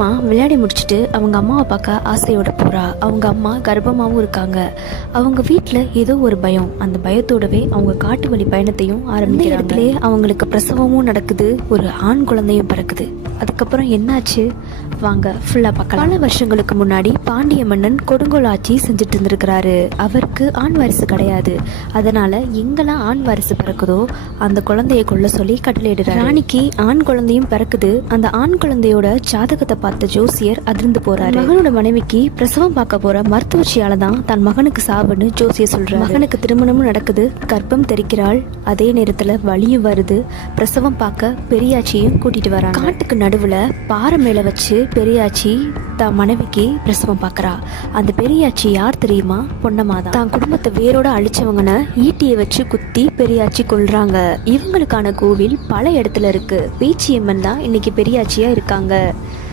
பொன்னம்மா விளையாடி முடிச்சுட்டு அவங்க அம்மாவை பார்க்க ஆசையோட போறா. அவங்க அம்மா கர்ப்பமாகவும் இருக்காங்க. அவங்க வீட்டில் ஏதோ ஒரு பயம். அந்த பயத்தோடவே அவங்க காட்டு வழி பயணத்தையும் ஆரம்பித்த இடத்துல அவங்களுக்கு பிரசவமும் நடக்குது. ஒரு ஆண் குழந்தையும் பிறக்குது. அதுக்கப்புறம் என்னாச்சு? வாங்க ஃபுல்லாக பார்க்கலாம். பல வருஷங்களுக்கு முன்னாடி பாண்டிய மன்னன் கொடுங்கோல் ஆட்சி செஞ்சுட்டு இருந்திருக்கிறாரு. அவருக்கு ஆண் வாரிசு கிடையாது. அதனால எங்கெல்லாம் ஆண் வாரிசு பிறக்குதோ அந்த குழந்தையை கொள்ள சொல்லி கட்டளையிடுறாரு. ராணிக்கு ஆண் குழந்தையும் பிறக்குது. அந்த ஆண் குழந்தையோட ஜாதகத்தை பார்த்து ஜோசியர் அதிர்ந்து போறாரு. மகனோட மனைவிக்கு பிரசவம் பார்க்க போற மருத்துவச்சியால தான் தன் மகனுக்கு சாவுன்னு ஜோசியர் சொல்றாரு. மகனுக்கு திருமணமும் நடக்குது. கர்ப்பம் தெரிக்கிறாள். அதே நேரத்துல வலியும் வருது. பிரசவம் பார்க்க பெரியாச்சியும் கூட்டிட்டு வராங்க. காட்டுக்கு நடுவுல பாறை மேல வச்சு பெரியாச்சி தான் மனைவிக்கு பிரசவம் பார்க்கறா. அந்த பெரியாச்சி யார் தெரியுமா? பொன்னம்மா தான். தான் குடும்பத்தை வேரோட அழிச்சவங்கன ஈட்டியை வச்சு குத்தி பெரியாச்சி கொள்றாங்க இவங்களுக்கான கோவில் பல இடத்துல இருக்கு. பேச்சியம்மன் தான் இன்னைக்கு பெரியாச்சியா இருக்காங்க.